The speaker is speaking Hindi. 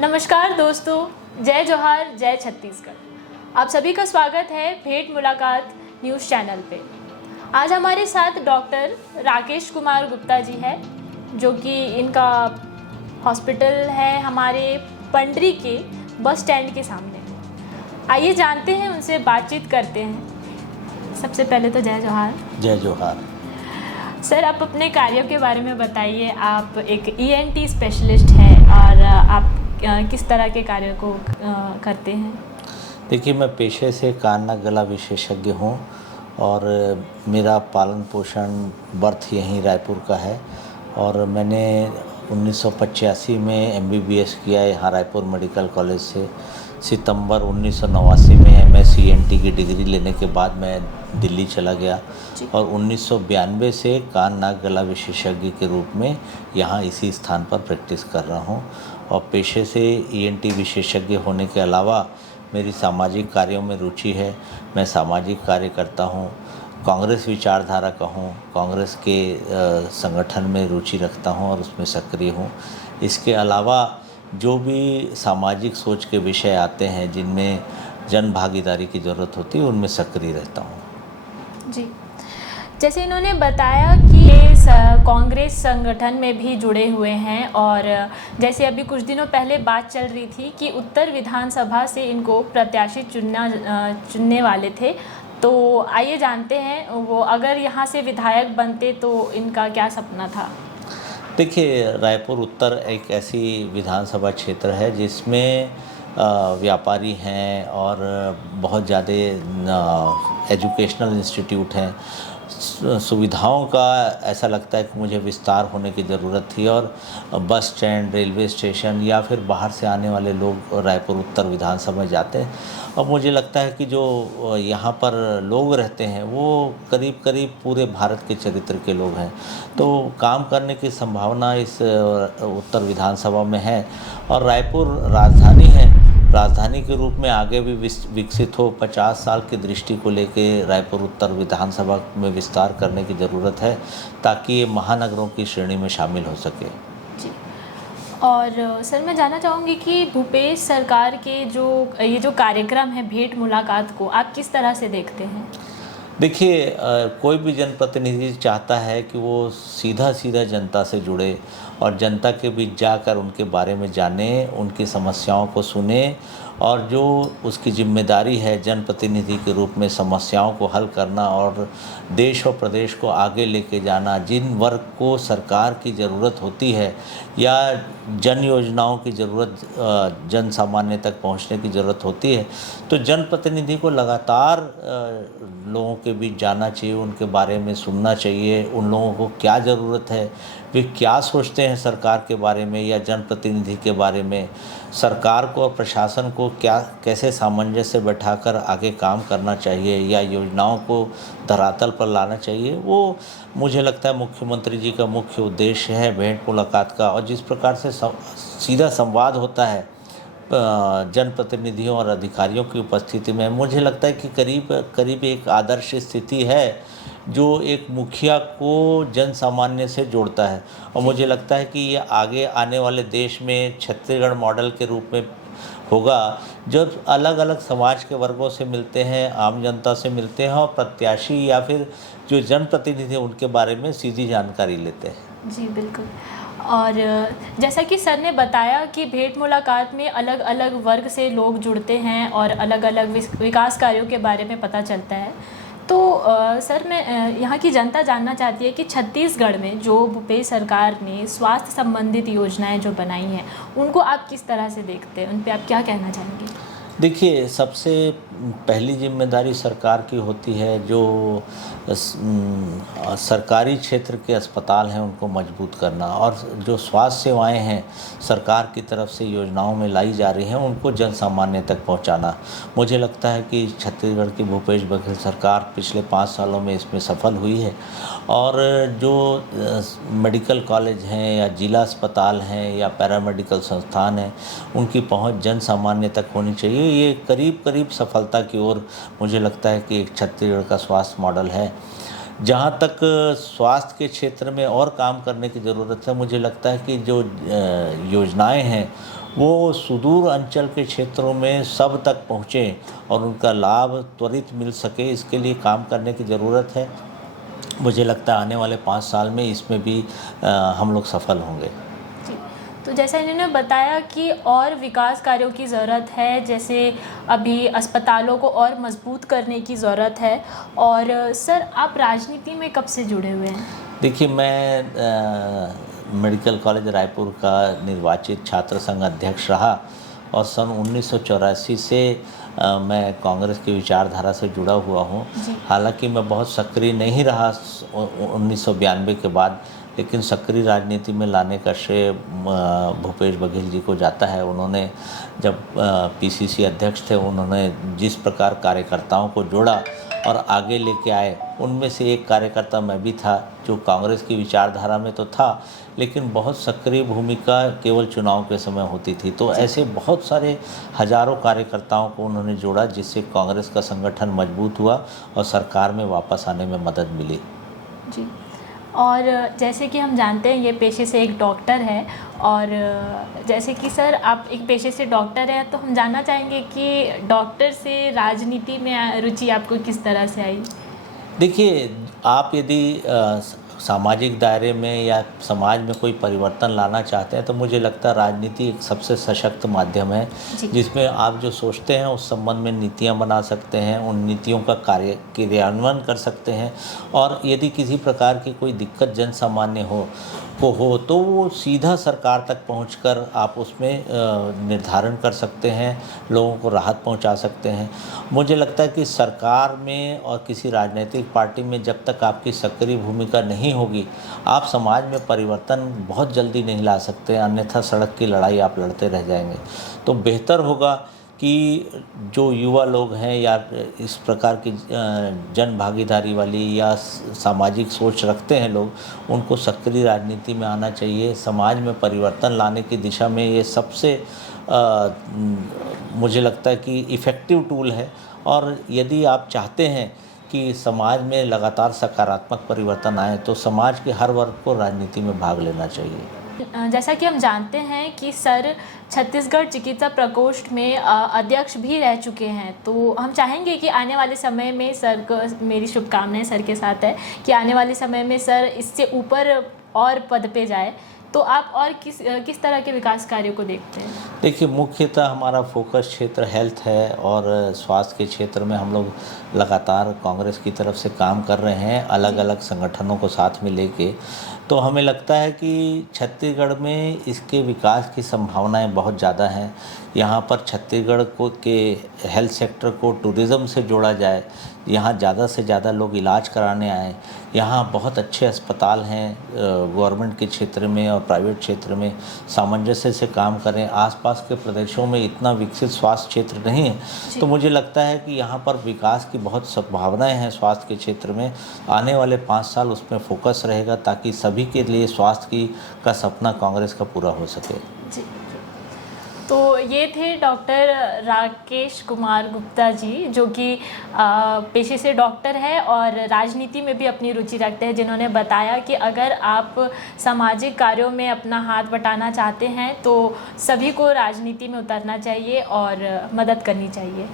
नमस्कार दोस्तों, जय जोहार, जय छत्तीसगढ़। आप सभी का स्वागत है भेंट मुलाकात न्यूज़ चैनल पे। आज हमारे साथ डॉक्टर राकेश कुमार गुप्ता जी है, जो कि इनका हॉस्पिटल है हमारे पंडरी के बस स्टैंड के सामने। आइए जानते हैं, उनसे बातचीत करते हैं। सबसे पहले तो जय जोहार। जय जोहार। सर, आप अपने कार्यों के बारे में बताइए। आप एक ईएनटी स्पेशलिस्ट हैं और आप किस तरह के कार्यों को करते हैं? देखिए, मैं पेशे से कान नाक गला विशेषज्ञ हूँ और मेरा पालन पोषण बर्थ यहीं रायपुर का है। और मैंने 1985 में एमबीबीएस किया यहाँ रायपुर मेडिकल कॉलेज से। सितंबर 1989 में एमएस ईएनटी की डिग्री लेने के बाद मैं दिल्ली चला गया और 1992 से कान नाक गला विशेषज्ञ के रूप में यहाँ इसी स्थान पर प्रैक्टिस कर रहा हूँ। और पेशे से ईएनटी विशेषज्ञ होने के अलावा मेरी सामाजिक कार्यों में रुचि है। मैं सामाजिक कार्य करता हूँ, कांग्रेस विचारधारा का हूँ, कांग्रेस के संगठन में रुचि रखता हूँ और उसमें सक्रिय हूँ। इसके अलावा जो भी सामाजिक सोच के विषय आते हैं जिनमें जन भागीदारी की ज़रूरत होती है, उनमें सक्रिय रहता हूँ। जी, जैसे इन्होंने बताया कि कांग्रेस संगठन में भी जुड़े हुए हैं, और जैसे अभी कुछ दिनों पहले बात चल रही थी कि उत्तर विधानसभा से इनको प्रत्याशी चुनने वाले थे। तो आइए जानते हैं, वो अगर यहाँ से विधायक बनते तो इनका क्या सपना था? देखिए, रायपुर उत्तर एक ऐसी विधानसभा क्षेत्र है जिसमें व्यापारी हैं और बहुत ज़्यादा एजुकेशनल इंस्टीट्यूट हैं। सुविधाओं का ऐसा लगता है कि मुझे विस्तार होने की ज़रूरत थी और बस स्टैंड, रेलवे स्टेशन या फिर बाहर से आने वाले लोग रायपुर उत्तर विधानसभा जाते हैं। और मुझे लगता है कि जो यहाँ पर लोग रहते हैं वो करीब करीब पूरे भारत के चरित्र के लोग हैं, तो काम करने की संभावना इस उत्तर विधानसभा में है। और रायपुर राजधानी है, राजधानी के रूप में आगे भी विकसित हो, 50 साल की दृष्टि को लेके रायपुर उत्तर विधानसभा में विस्तार करने की ज़रूरत है ताकि ये महानगरों की श्रेणी में शामिल हो सके। जी, और सर मैं जानना चाहूँगी कि भूपेश सरकार के ये जो कार्यक्रम है भेंट मुलाकात को आप किस तरह से देखते हैं? देखिए, कोई भी जनप्रतिनिधि चाहता है कि वो सीधा सीधा जनता से जुड़े और जनता के बीच जाकर उनके बारे में जाने, उनकी समस्याओं को सुने, और जो उसकी जिम्मेदारी है जनप्रतिनिधि के रूप में समस्याओं को हल करना और देश और प्रदेश को आगे लेके जाना। जिन वर्ग को सरकार की ज़रूरत होती है या जन योजनाओं की ज़रूरत, जन सामान्य तक पहुंचने की ज़रूरत होती है, तो जनप्रतिनिधि को लगातार लोगों के बीच जाना चाहिए, उनके बारे में सुनना चाहिए। उन लोगों को क्या ज़रूरत है, वे क्या सोचते हैं सरकार के बारे में या जनप्रतिनिधि के बारे में, सरकार को और प्रशासन को कैसे सामंजस्य बैठाकर आगे काम करना चाहिए या योजनाओं को धरातल पर लाना चाहिए, वो मुझे लगता है मुख्यमंत्री जी का मुख्य उद्देश्य है भेंट मुलाकात का। और जिस प्रकार से सीधा संवाद होता है जनप्रतिनिधियों और अधिकारियों की उपस्थिति में, मुझे लगता है कि करीब करीब एक आदर्श स्थिति है जो एक मुखिया को जन सामान्य से जोड़ता है। और मुझे लगता है कि ये आगे आने वाले देश में छत्तीसगढ़ मॉडल के रूप में होगा, जब अलग अलग समाज के वर्गों से मिलते हैं, आम जनता से मिलते हैं और प्रत्याशी या फिर जो जनप्रतिनिधि उनके बारे में सीधी जानकारी लेते हैं। जी बिल्कुल। और जैसा कि सर ने बताया कि भेंट मुलाकात में अलग अलग वर्ग से लोग जुड़ते हैं और अलग अलग विकास कार्यों के बारे में पता चलता है। तो सर, मैं यहाँ की जनता जानना चाहती है कि छत्तीसगढ़ में जो भूपेश सरकार ने स्वास्थ्य संबंधित योजनाएं जो बनाई हैं, उनको आप किस तरह से देखते हैं, उन पे आप क्या कहना चाहेंगे? देखिए, सबसे पहली जिम्मेदारी सरकार की होती है जो सरकारी क्षेत्र के अस्पताल हैं उनको मजबूत करना, और जो स्वास्थ्य सेवाएं हैं सरकार की तरफ से योजनाओं में लाई जा रही हैं उनको जन सामान्य तक पहुंचाना। मुझे लगता है कि छत्तीसगढ़ की भूपेश बघेल सरकार पिछले 5 सालों में इसमें सफल हुई है। और जो मेडिकल कॉलेज हैं या जिला अस्पताल हैं या पैरामेडिकल संस्थान हैं, उनकी पहुंच जन सामान्य तक होनी चाहिए। ये करीब करीब सफलता की ओर मुझे लगता है कि एक छत्तीसगढ़ का स्वास्थ्य मॉडल है। जहाँ तक स्वास्थ्य के क्षेत्र में और काम करने की ज़रूरत है, मुझे लगता है कि जो योजनाएं हैं वो सुदूर अंचल के क्षेत्रों में सब तक पहुँचें और उनका लाभ त्वरित मिल सके, इसके लिए काम करने की ज़रूरत है। मुझे लगता है आने वाले 5 साल में इसमें भी हम लोग सफल होंगे। जी, तो जैसा इन्होंने बताया कि और विकास कार्यों की ज़रूरत है, जैसे अभी अस्पतालों को और मजबूत करने की ज़रूरत है। और सर, आप राजनीति में कब से जुड़े हुए हैं? देखिए, मैं मेडिकल कॉलेज रायपुर का निर्वाचित छात्र संघ अध्यक्ष रहा और सन 1984 से मैं कांग्रेस की विचारधारा से जुड़ा हुआ हूँ। हालांकि मैं बहुत सक्रिय नहीं रहा 1992 के बाद, लेकिन सक्रिय राजनीति में लाने का श्रेय भूपेश बघेल जी को जाता है। उन्होंने जब पीसीसी अध्यक्ष थे, उन्होंने जिस प्रकार कार्यकर्ताओं को जोड़ा और आगे लेके आए, उनमें से एक कार्यकर्ता मैं भी था जो कांग्रेस की विचारधारा में तो था, लेकिन बहुत सक्रिय भूमिका केवल चुनाव के समय होती थी। तो ऐसे बहुत सारे हजारों कार्यकर्ताओं को उन्होंने जोड़ा, जिससे कांग्रेस का संगठन मजबूत हुआ और सरकार में वापस आने में मदद मिली। जी, और जैसे कि हम जानते हैं ये पेशे से एक डॉक्टर है, और जैसे कि सर आप एक पेशे से डॉक्टर हैं, तो हम जानना चाहेंगे कि डॉक्टर से राजनीति में रुचि आपको किस तरह से आई? देखिए, आप यदि सामाजिक दायरे में या समाज में कोई परिवर्तन लाना चाहते हैं, तो मुझे लगता है राजनीति एक सबसे सशक्त माध्यम है, जिसमें आप जो सोचते हैं उस संबंध में नीतियां बना सकते हैं, उन नीतियों का क्रियान्वयन कर सकते हैं। और यदि किसी प्रकार की कोई दिक्कत जन सामान्य हो तो वो सीधा सरकार तक पहुंचकर आप उसमें निर्धारण कर सकते हैं, लोगों को राहत पहुंचा सकते हैं। मुझे लगता है कि सरकार में और किसी राजनीतिक पार्टी में जब तक आपकी सक्रिय भूमिका नहीं होगी, आप समाज में परिवर्तन बहुत जल्दी नहीं ला सकते, अन्यथा सड़क की लड़ाई आप लड़ते रह जाएंगे। तो बेहतर होगा कि जो युवा लोग हैं या इस प्रकार की जन भागीदारी वाली या सामाजिक सोच रखते हैं लोग, उनको सक्रिय राजनीति में आना चाहिए। समाज में परिवर्तन लाने की दिशा में ये सबसे मुझे लगता है कि इफ़ेक्टिव टूल है। और यदि आप चाहते हैं कि समाज में लगातार सकारात्मक परिवर्तन आए, तो समाज के हर वर्ग को राजनीति में भाग लेना चाहिए। जैसा कि हम जानते हैं कि सर छत्तीसगढ़ चिकित्सा प्रकोष्ठ में अध्यक्ष भी रह चुके हैं, तो हम चाहेंगे कि आने वाले समय में सर को, मेरी शुभकामनाएं सर के साथ है कि आने वाले समय में सर इससे ऊपर और पद पे जाए। तो आप और किस तरह के विकास कार्यों को देखते हैं? देखिए, मुख्यतः हमारा फोकस क्षेत्र हेल्थ है और स्वास्थ्य के क्षेत्र में हम लोग लगातार कांग्रेस की तरफ से काम कर रहे हैं, अलग अलग संगठनों को साथ में लेके। तो हमें लगता है कि छत्तीसगढ़ में इसके विकास की संभावनाएं बहुत ज़्यादा हैं। यहाँ पर छत्तीसगढ़ को के हेल्थ सेक्टर को टूरिज़्म से जोड़ा जाए, यहाँ ज़्यादा से ज़्यादा लोग इलाज कराने आएँ। यहाँ बहुत अच्छे अस्पताल हैं, गवर्नमेंट के क्षेत्र में और प्राइवेट क्षेत्र में सामंजस्य से काम करें। आसपास के प्रदेशों में इतना विकसित स्वास्थ्य क्षेत्र नहीं है, तो मुझे लगता है कि यहाँ पर विकास की बहुत संभावनाएं हैं स्वास्थ्य के क्षेत्र में। आने वाले 5 साल उसमें फोकस रहेगा, ताकि सभी के लिए स्वास्थ्य का सपना कांग्रेस का पूरा हो सके। जी, तो ये थे डॉक्टर राकेश कुमार गुप्ता जी, जो कि पेशे से डॉक्टर है और राजनीति में भी अपनी रुचि रखते हैं, जिन्होंने बताया कि अगर आप सामाजिक कार्यों में अपना हाथ बटाना चाहते हैं तो सभी को राजनीति में उतरना चाहिए और मदद करनी चाहिए।